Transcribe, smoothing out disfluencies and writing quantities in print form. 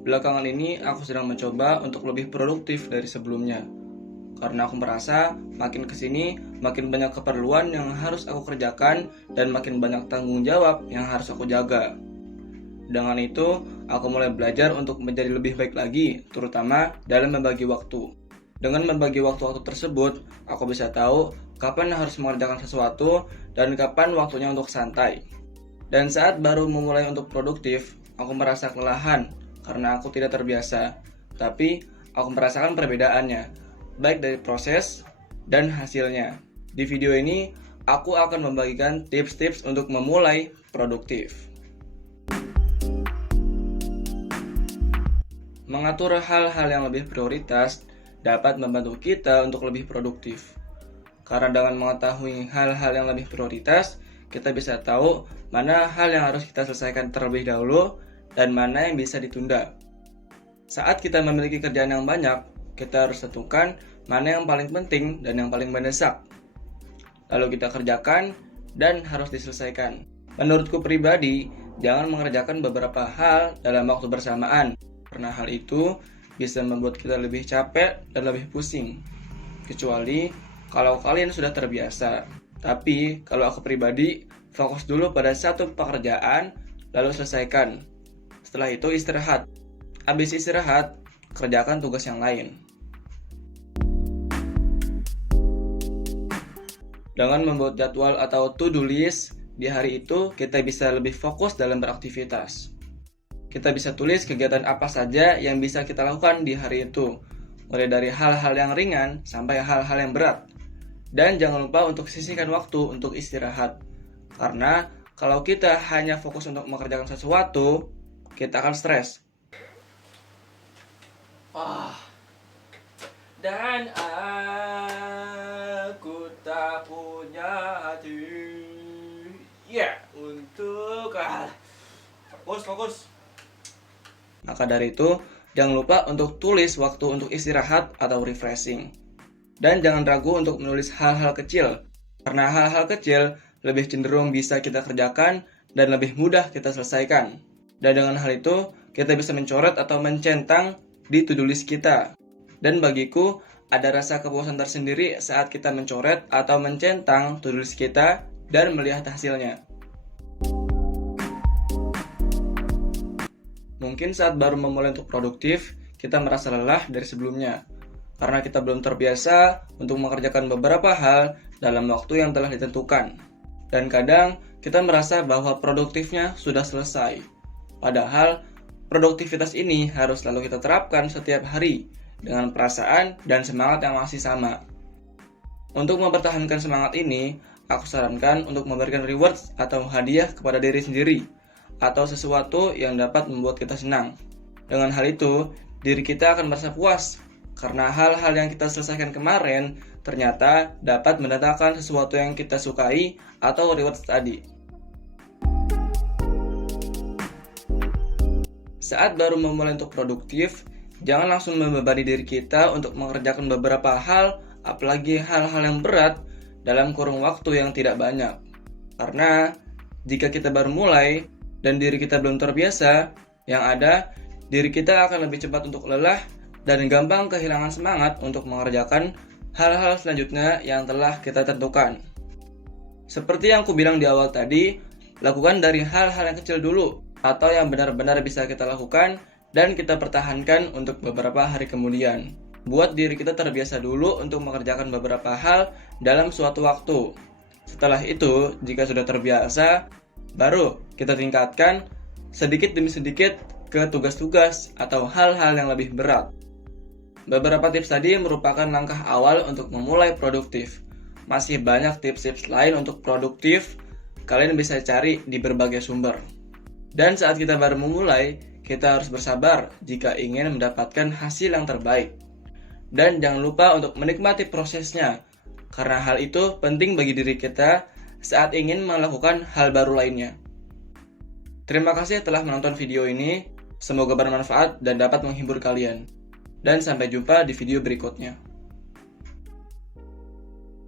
Belakangan ini aku sedang mencoba untuk lebih produktif dari sebelumnya. Karena aku merasa makin kesini makin banyak keperluan yang harus aku kerjakan dan makin banyak tanggung jawab yang harus aku jaga. Dengan itu, aku mulai belajar untuk menjadi lebih baik lagi, terutama dalam membagi waktu. Dengan membagi waktu-waktu tersebut, aku bisa tahu kapan harus mengerjakan sesuatu dan kapan waktunya untuk santai. Dan saat baru memulai untuk produktif, aku merasa kelelahan karena aku tidak terbiasa. Tapi, aku merasakan perbedaannya, baik dari proses dan hasilnya. Di video ini, aku akan membagikan tips-tips untuk memulai produktif. Mengatur hal-hal yang lebih prioritas dapat membantu kita untuk lebih produktif. Karena dengan mengetahui hal-hal yang lebih prioritas, kita bisa tahu mana hal yang harus kita selesaikan terlebih dahulu dan mana yang bisa ditunda. Saat kita memiliki kerjaan yang banyak, kita harus tentukan mana yang paling penting dan yang paling mendesak. Lalu kita kerjakan dan harus diselesaikan. Menurutku pribadi, jangan mengerjakan beberapa hal dalam waktu bersamaan, karena hal itu bisa membuat kita lebih capek dan lebih pusing. Kecuali kalau kalian sudah terbiasa. Tapi kalau aku pribadi, fokus dulu pada satu pekerjaan, lalu selesaikan. Setelah itu istirahat. Habis istirahat, kerjakan tugas yang lain. Dengan membuat jadwal atau to-do list, di hari itu kita bisa lebih fokus dalam beraktivitas. Kita bisa tulis kegiatan apa saja yang bisa kita lakukan di hari itu, mulai dari hal-hal yang ringan sampai hal-hal yang berat. Dan jangan lupa untuk sisihkan waktu untuk istirahat. Karena kalau kita hanya fokus untuk mengerjakan sesuatu, kita akan stres. Dan aku tak punya hati untuk fokus. Maka dari itu, jangan lupa untuk tulis waktu untuk istirahat atau refreshing. Dan jangan ragu untuk menulis hal-hal kecil, karena hal-hal kecil lebih cenderung bisa kita kerjakan dan lebih mudah kita selesaikan. Dan dengan hal itu, kita bisa mencoret atau mencentang di to-do list kita. Dan bagiku, ada rasa kepuasan tersendiri saat kita mencoret atau mencentang to-do list kita dan melihat hasilnya. Mungkin saat baru memulai untuk produktif, kita merasa lelah dari sebelumnya. Karena kita belum terbiasa untuk mengerjakan beberapa hal dalam waktu yang telah ditentukan. Dan kadang kita merasa bahwa produktifnya sudah selesai. Padahal, produktivitas ini harus selalu kita terapkan setiap hari dengan perasaan dan semangat yang masih sama. Untuk mempertahankan semangat ini, aku sarankan untuk memberikan rewards atau hadiah kepada diri sendiri, atau sesuatu yang dapat membuat kita senang. Dengan hal itu, diri kita akan merasa puas, karena hal-hal yang kita selesaikan kemarin ternyata dapat mendatangkan sesuatu yang kita sukai atau reward tadi. Saat baru memulai untuk produktif, jangan langsung membebani diri kita untuk mengerjakan beberapa hal, apalagi hal-hal yang berat dalam kurun waktu yang tidak banyak. Karena jika kita baru mulai dan diri kita belum terbiasa, yang ada diri kita akan lebih cepat untuk lelah dan gampang kehilangan semangat untuk mengerjakan hal-hal selanjutnya yang telah kita tentukan. Seperti yang aku bilang di awal tadi, lakukan dari hal-hal yang kecil dulu atau yang benar-benar bisa kita lakukan dan kita pertahankan untuk beberapa hari kemudian. Buat diri kita terbiasa dulu untuk mengerjakan beberapa hal dalam suatu waktu. Setelah itu, jika sudah terbiasa, baru kita tingkatkan sedikit demi sedikit ke tugas-tugas atau hal-hal yang lebih berat. Beberapa tips tadi merupakan langkah awal untuk memulai produktif. Masih banyak tips-tips lain untuk produktif, kalian bisa cari di berbagai sumber. Dan saat kita baru memulai, kita harus bersabar jika ingin mendapatkan hasil yang terbaik. Dan jangan lupa untuk menikmati prosesnya, karena hal itu penting bagi diri kita saat ingin melakukan hal baru lainnya. Terima kasih telah menonton video ini, semoga bermanfaat dan dapat menghibur kalian. Dan sampai jumpa di video berikutnya.